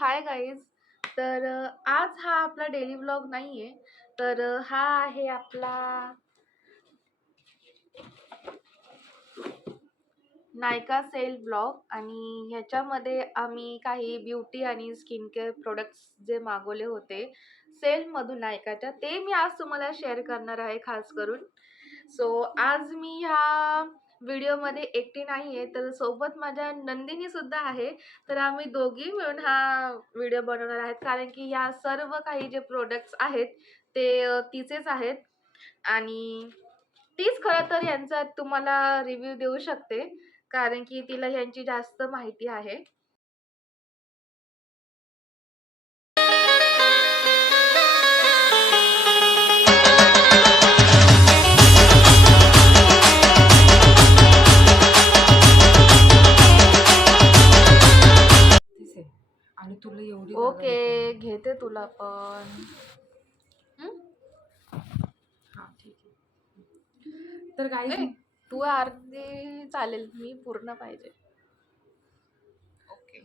Hi guys. तर आज हा आपला डेली व्लॉग नाहीये. तर हा आहे आपला नायका सेल ब्लॉग आणि ह्याच्यामध्ये आम्ही काही ब्युटी आणि स्किन केअर प्रोडक्ट्स जे मागवले होते सेलमधून नायकाच्या, ते मी आज तुम्हाला शेअर करणार आहे खास करून. सो आज मी ह्या व्हिडिओमध्ये एकटी नाही आहे, तर सोबत माझ्या नंदिनी सुद्धा आहे. तर आम्ही दोघी मिळून हा व्हिडिओ बनवणार आहेत, कारण की या सर्व काही जे प्रोडक्ट्स आहेत ते तिचेच आहेत आणि तीच खरं तर यांचा तुम्हाला रिव्ह्यू देऊ शकते, कारण की तिला ह्यांची जास्त माहिती आहे. आणि तुला एवढी ओके, घेते तुला पण. हा ठीक आहे. तर गाईज तू अर्धी चालेल, मी पूर्ण पाहिजे. ओके.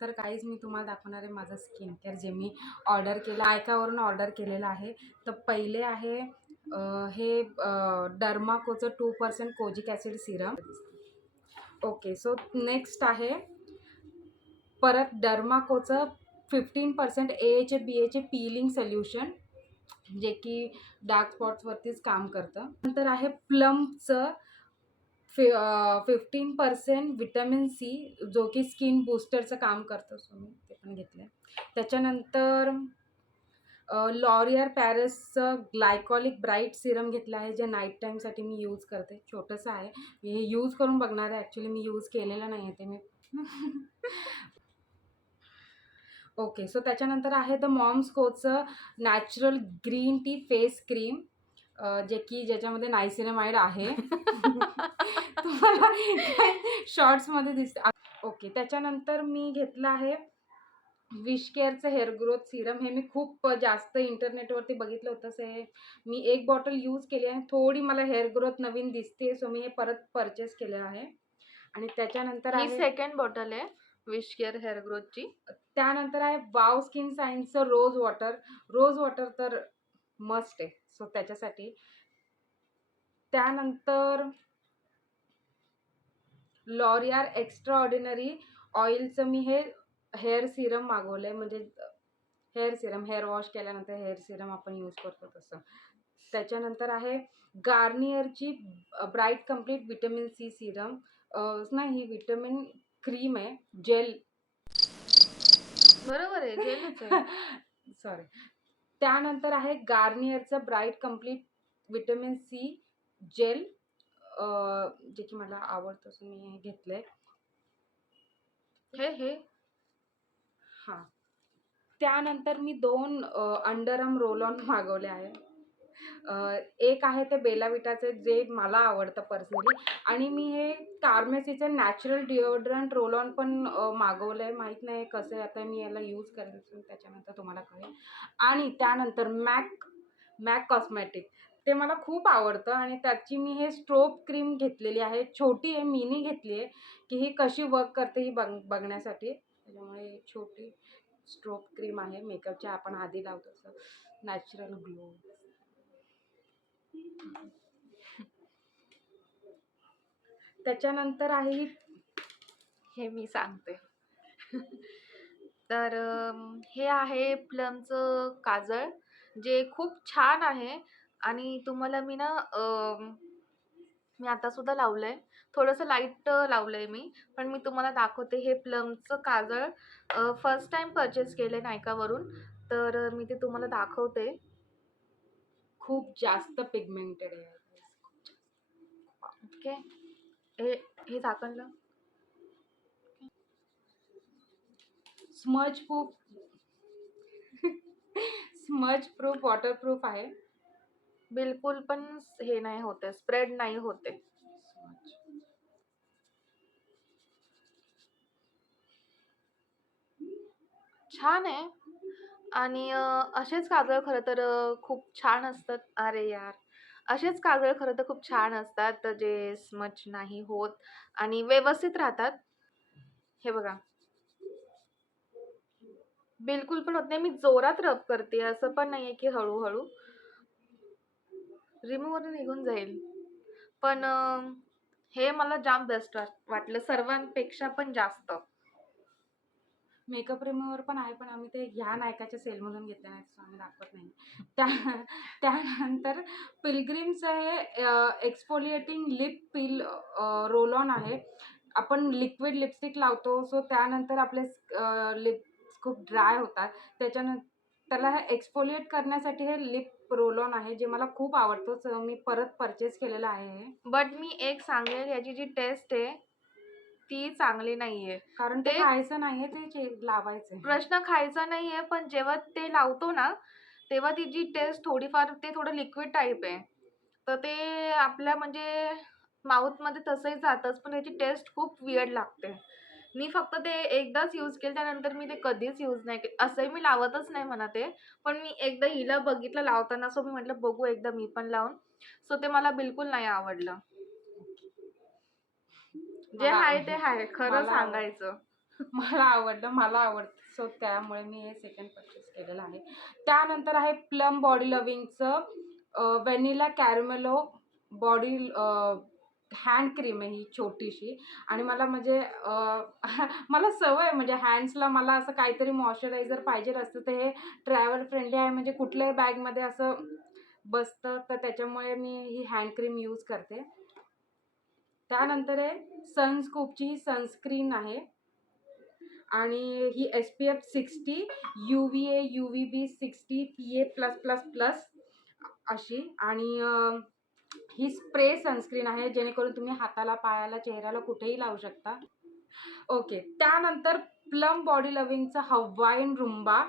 तर गाईज मी तुम्हाला दाखवणार आहे माझं स्किन केअर जे मी ऑर्डर केलं, नायकावरून ऑर्डर केलेलं आहे. तर पहिले आहे हे डर्माकोचं 2% kojic acid Serum. Okay, so next आहे परत डर्माकोचं 15% AHA BHA पीलिंग सोल्युशन, जे की डार्क स्पॉट्सवरतीच काम करतं. नंतर आहे प्लमचं 15% विटॅमिन सी, जो की स्किन बूस्टरचं काम करतं. सो मी ते पण घेतलं. त्याच्यानंतर लॉरियर पॅरिसचं ग्लायकॉलिक ब्राईट सिरम घेतलं आहे, जे नाईट टाईमसाठी मी यूज करते. छोटंसं आहे, मी हे यूज करून बघणार आहे. ॲक्च्युली मी यूज केलेलं नाही आहे ते मी ओके, सो त्याच्यानंतर आहे द मॉम्स कोचं natural green tea face cream, ज्याच्यामध्ये नायसिनामाइड आहे. तुम्हाला शॉर्ट्समध्ये दिसते. ओके, त्याच्यानंतर मी घेतलं आहे विश केअरचं हेअर ग्रोथ सिरम. हे मी खूप जास्त इंटरनेटवरती बघितलं होतं. हे मी एक बॉटल यूज केली आहे, थोडी मला हेअर ग्रोथ नवीन दिसते, सो मी हे परत परचेस केलेलं आहे. आणि त्याच्यानंतर ही आहे सेकंड बॉटल आहे विश केअर हेअर ग्रोथची. त्यानंतर आहे वाव स्किन सायन्सचं रोज वॉटर तर मस्ट आहे, सो त्याच्यासाठी. त्यानंतर लॉरियर एक्स्ट्रा ऑर्डिनरी ऑइलचं मी हे हेअर सिरम मागवलं आहे, म्हणजे हेअर सिरम, हेअर वॉश केल्यानंतर हेअर सिरम आपण यूज करतो तसं. त्याच्यानंतर आहे गार्नियरची bright complete vitamin C serum, नाही, ही विटॅमिन क्रीम आहे, जेल. बरोबर आहे, जेलच आहे. सॉरी. त्यानंतर आहे गार्नियरचं bright complete vitamin C gel, जे की मला आवडतं, असं मी हे घेतलंय. हे हां. त्यानंतर मी 2 अंडरआर्म रोल ऑन मागवले आहे. एक आहे ते बेलाविटाचे, जे मला आवडतं पर्सनली, आणि मी हे कार्मेसीचं नॅचरल डिओड्रंट रोल ऑन पण मागवलं आहे. माहीत नाही कसं आहे, आता मी याला यूज करेल, त्याच्यानंतर तुम्हाला कळेल. आणि त्यानंतर मॅक कॉस्मॅटिक, ते मला खूप आवडतं आणि त्याची मी हे स्ट्रोब क्रीम घेतलेली आहे. छोटी आहे, मिनी घेतली आहे, की ही कशी वर्क करते ही बघण्यासाठी. त्याच्यामुळे छोटी स्ट्रोब क्रीम आहे, मेकअपच्या आपण आधी लावतो तसं नॅचरल ग्लो. त्याच्यानंतर आहे हे मी सांगते. तर हे आहे प्लमचं काजळ, जे खूप छान आहे. आणि तुम्हाला मी ना मी आता सुद्धा लावलंय, थोडंसं लाईट लावलंय मी, पण मी तुम्हाला दाखवते. हे प्लमचं काजळ फर्स्ट टाइम परचेस केले नायकावरून, तर मी ते तुम्हाला दाखवते. खूप जास्त पिगमेंटेड आहे. ओके, हे झाकणलं. स्मज प्रूफ वॉटरप्रूफ आहे, बिलकुल पण हे नाही होते, स्प्रेड नाही होते. छान आहे. आणि असेच काजळ खरं तर खूप छान असतात. अरे यार, असेच काजळ खरं तर खूप छान असतात, जे स्मच नाही होत आणि व्यवस्थित राहतात. हे बघा, बिलकुल पण होत नाही. मी जोरात रब करते, असं पण नाहीये की हळू-हळू. रिमूव्हर निघून जाईल. पण हे मला जाम बेस्ट वाटलं सर्वांपेक्षा पण जास्त. मेकअप रिमूव्हर पण आहे, पण आम्ही ते ह्या नायकाच्या सेलमधून घेतले नाहीत, सो आम्ही दाखवत नाही. त्या त्यानंतर पिलग्रिमचं हे exfoliating lip peel roll on आहे. आपण लिक्विड लिपस्टिक लावतो, सो त्यानंतर आपले लिप्स खूप ड्राय होतात. त्याला हे एक्सफोलिएट करण्यासाठी हे लिप रोल ऑन आहे, जे मला खूप आवडतं. सो मी परत परचेस केलेलं आहे हे. बट मी एक सांगेल, याची जी टेस्ट आहे, ती चांगली नाहीये. कारण ते ते खायचं नाहीये, ते लावायचं. प्रश्न खायचा नाहीये, पण जेव्हा ते लावतो ना, तेव्हा ती जी टेस्ट थोडीफार ते थोडं लिक्विड टाइप आहे. तर ते आपल्या म्हणजे माउथमध्ये तसंही जातंच, पण त्याची टेस्ट खूप वियर्ड लागते. मी फक्त ते एकदाच यूज केलं, त्यानंतर मी ते कधीच यूज नाही केलं. असंही मी लावतच नाही म्हणा ते. पण मी एकदा हिला बघितलं लावताना, सो मी म्हटलं बघू एकदा मी पण लावून. सो ते मला बिलकुल नाही आवडलं. जे मला आहे ते आवडलं. आहे, खरं मला आवडलं. सांगायचं. मला आवडतं. सो त्यामुळे मी हे सेकंड परचेस केलेलं आहे. त्यानंतर आहे प्लम बॉडी लव्हिंगचं vanilla caramelo body hand cream आहे ही छोटीशी. आणि मला म्हणजे मला सवय आहे म्हणजे हँड्सला मला असं काहीतरी मॉइश्चरायझर पाहिजे असतं, तर हे ट्रॅव्हल फ्रेंडली आहे, म्हणजे कुठल्याही बॅगमध्ये असं बसतं, तर त्याच्यामुळे मी ही हँड क्रीम यूज करते. त्यानंतर आहे सनस्कोपची ही सनस्क्रीन आहे आणि ही SPF 60, UVA, UVB 60, PA+++ अशी. आणि ही स्प्रे सनस्क्रीन आहे, जेणेकरून तुम्ही हाताला, पायाला, चेहऱ्याला कुठेही लावू शकता. ओके. त्यानंतर प्लम बॉडी लव्हिंगचा हवाईन रुंबा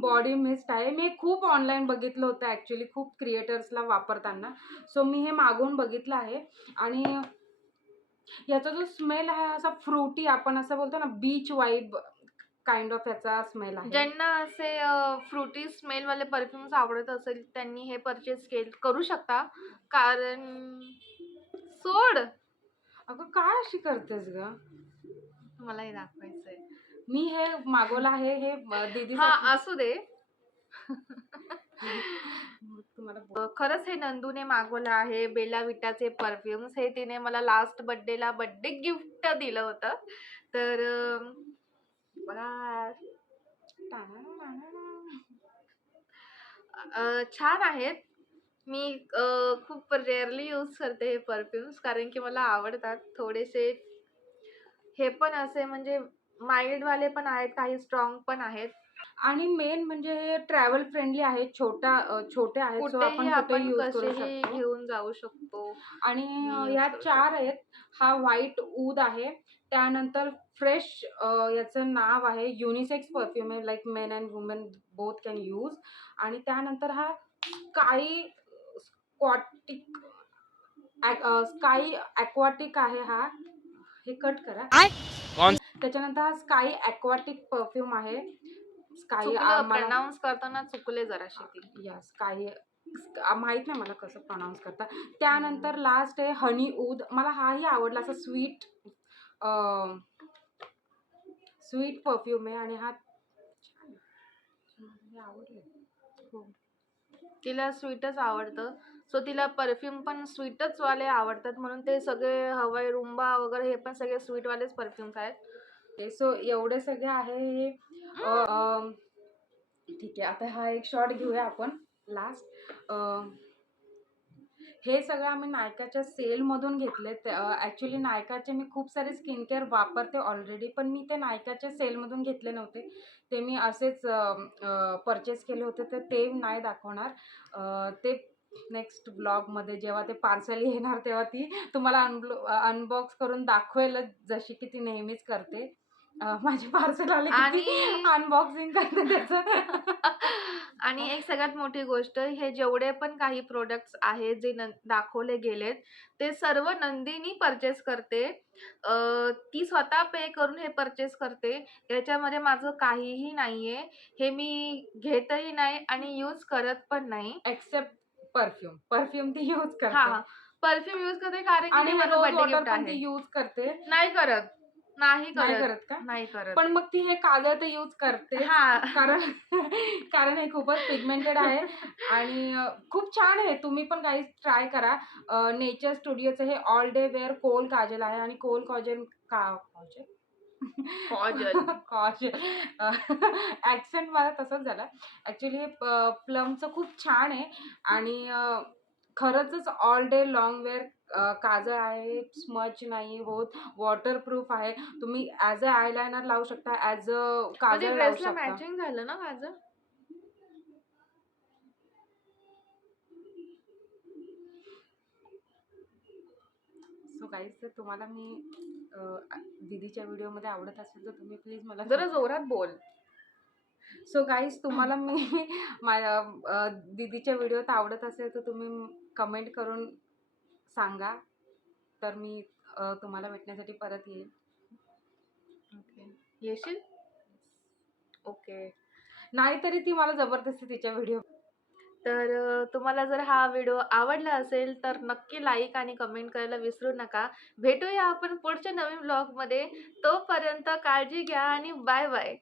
बॉडी मिस्ट आहे. मी खूप ऑनलाईन बघितलं होतं ॲक्च्युअली, खूप क्रिएटर्सला वापरताना. सो मी हे मागवून बघितलं आहे. आणि याचा जो स्मेल आहे असा फ्रुटी, आपण असं बोलतो ना बीच वाइब काइंड ऑफ याचा स्मेल आहे. ज्यांना असे फ्रुटी स्मेलवाले परफ्यूम्स आवडत असेल, त्यांनी हे परचेस करू शकता. कारण सोड. अगं काय अशी करतेस ग? मला हे दाखवायचंय. मी हे मागवलं आहे, हे हां, दीदीसाठी. असू दे. तुम्हाला खरंच हे नंदूने मागवलं आहे बेला विटाचे परफ्यूम्स. हे तिने मला लास्ट बर्थडेला बर्थडे गिफ्ट दिलं होतं. तर बघा छान आहेत. मी खूप रेअरली यूज करते हे परफ्यूम्स, कारण की मला आवडतात. थोडेसे हे पण असे म्हणजे माईल्डवाले पण आहेत, काही स्ट्राँग पण आहेत. आणि मेन म्हणजे हे ट्रॅव्हल फ्रेंडली आहेत, छोटे आहेत, सो कुठेही आपण कुठेही आपण यूज करू कसेही शकतो. घेऊन जाऊ शकतो. आणि मी यूज ह्या करू 4 शकते. आहेत. हा व्हाईट ऊद आहे. त्यानंतर फ्रेश याचं नाव आहे. युनिसेक्स परफ्यूम आहे, like main end women both can use. आणि त्यानंतर हा स्काई स्क्वॉटिक स्काई ॲक्वाटिक आहे हा. हे कट करा. त्याच्यानंतर हा स्काई ॲक्वाटिक परफ्यूम आहे. स्काई चुकलं मला प्रनाउन्स करताना चुकले जराशी ती. यस काही माहित नाही मला कसं प्रोनाऊन्स करता. त्यानंतर लास्ट आहे हनी ऊद. मला हाही आवडला, असा स्वीट परफ्यूम आहे. आणि हा छान आहे. मला आवडलं. हो. तिला स्वीटच आवडतं. सो तिला परफ्यूम पण स्वीटच वाले आवडतात, म्हणून ते सगळे हवाई रुंबा वगैरे हे पण सगळे स्वीटवालेच परफ्यूम्स आहेत. सो एवढे सगळे आहे हे. ठीक आहे, आता हा एक शॉट घेऊया आपण लास्ट. हे सगळं आम्ही नायकाच्या सेलमधून घेतले. ॲक्च्युअली नायकाचे मी खूप सारे स्किन केअर वापरते ऑलरेडी, पण मी ते नायकाच्या सेलमधून घेतले नव्हते. ते मी असेच परचेस केले होते, तर ते नाही दाखवणार. ते नेक्स्ट ब्लॉगमध्ये जेव्हा ते पार्सल येणार तेव्हा ती तुम्हाला अनबॉक्स करून दाखवेलच, जशी की ती नेहमीच करते. माझे पार्सल आले की ती आणि अनबॉक्सिंग करते त्याचं. आणि एक सगळ्यात मोठी गोष्ट, हे जेवढे पण काही प्रोडक्ट्स आहेत जे दाखवले गेलेत, ते सर्व नंदिनी परचेस करते. ती स्वतः पे करून हे परचेस करते. याच्यामध्ये माझं काहीही नाहीये. हे मी घेतही नाही आणि यूज करत पण नाही. एक्सेप्ट परफ्यूम ती यूज हां, करते. हां. परफ्यूम यूज करते कारण की आणि ते हे माझं रोज बर्थडे वॉटर गिफ्ट पण आहे. ती यूज करते. नाही करत. नाही नाही करत. करत का? नाही करत. पण मग ती हे काजळ तर यूज करतेच. हां. कारण कारण हे खूपच पिगमेंटेड आहे आणि खूप छान आहे. तुम्ही पण गाईज ट्राय करा. नेचर स्टुडिओचं हे all day wear kohl kajal आहे आणि कोल काजल काजल? काजल. काजल ॲक्सेंट मला तसंच झालं. ॲक्चुअली प्लमचं खूप छान आहे आणि खरंचच ऑल डे लाँग वेअर काजळ आहे. स्मच नाही होत. वॉटरप्रूफ आहे. तुम्ही ॲज अ आयलाइनर लावू शकता, ॲज अ मग ते काजळ लावू ड्रेसला शकता. मॅचिंग झालं ना काजळ? सो गाईज जर तुम्हाला मी दीदीच्या व्हिडिओमध्ये आवडत असेल तर तुम्ही प्लीज मला जरा जोरात बोल. सो गाईज तुम्हाला मी माझ्या दीदीच्या व्हिडिओत आवडत असेल तर तुम्ही कमेंट करून सांगा. तर मी तुम्हाला भेटण्यासाठी परत येईल. ओके. येशील? ओके. नाहीतरी ती मला जबरदस्ती तिच्या व्हिडिओ तर तुम्हाला जर हा व्हिडिओ आवडला असेल तर नक्की लाईक आणि कमेंट करायला विसरू नका. भेटूया आपण पुढच्या नवीन व्लॉगमध्ये. तोपर्यंत काळजी घ्या आणि बाय बाय.